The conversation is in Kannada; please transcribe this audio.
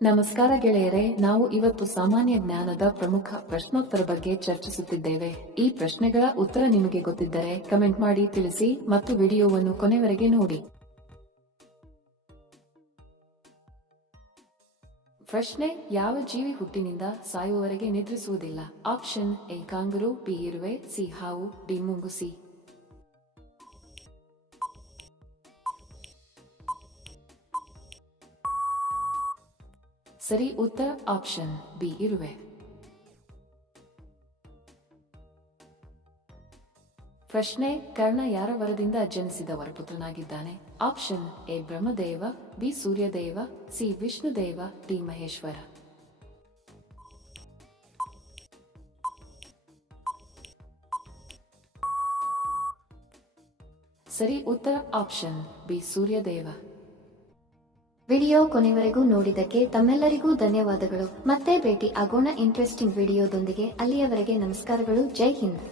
ನಮಸ್ಕಾರ ಗೆಳೆಯರೆ, ನಾವು ಇವತ್ತು ಸಾಮಾನ್ಯ ಜ್ಞಾನದ ಪ್ರಮುಖ ಪ್ರಶ್ನೋತ್ತರ ಬಗ್ಗೆ ಚರ್ಚಿಸುತ್ತಿದ್ದೇವೆ. ಈ ಪ್ರಶ್ನೆಗಳ ಉತ್ತರ ನಿಮಗೆ ಗೊತ್ತಿದ್ದರೆ ಕಮೆಂಟ್ ಮಾಡಿ ತಿಳಿಸಿ ಮತ್ತು ವಿಡಿಯೋವನ್ನು ಕೊನೆವರೆಗೆ ನೋಡಿ. ಪ್ರಶ್ನೆ: ಯಾವ ಜೀವಿ ಹುಟ್ಟಿನಿಂದ ಸಾಯುವವರೆಗೆ ನಿದ್ರಿಸುವುದಿಲ್ಲ? ಆಪ್ಷನ್ ಎ ಕಾಂಗರು, ಬಿ ಇರುವೆ, ಸಿ ಹಾವು, ಡಿ ಮುಂಗುಸಿ. ಸರಿ ಉತ್ತರ ಆಪ್ಷನ್ ಬಿ ಇರುವೆ. ಪ್ರಶ್ನೆ: ಕರ್ಣ ಯಾರ ವರದಿಂದ ಜನಿಸಿದ ವರಪುತ್ರನಾಗಿದ್ದಾನೆ? Option A Brahmadeva, B Suryadeva, C Vishnudeva, D Maheshwara. ಸರಿ ಉತ್ತರ ಆಪ್ಷನ್ ಬಿ ಸೂರ್ಯದೇವ. ವಿಡಿಯೋ ಕೊನೆವರೆಗೂ ನೋಡಿದ್ದಕ್ಕೆ ತಮ್ಮೆಲ್ಲರಿಗೂ ಧನ್ಯವಾದಗಳು. ಮತ್ತೆ ಭೇಟಿ ಆಗೋಣ ಇಂಟ್ರೆಸ್ಟಿಂಗ್ ವಿಡಿಯೋದೊಂದಿಗೆ. ಅಲ್ಲಿಯವರೆಗೆ ನಮಸ್ಕಾರಗಳು. ಜೈ ಹಿಂದ್.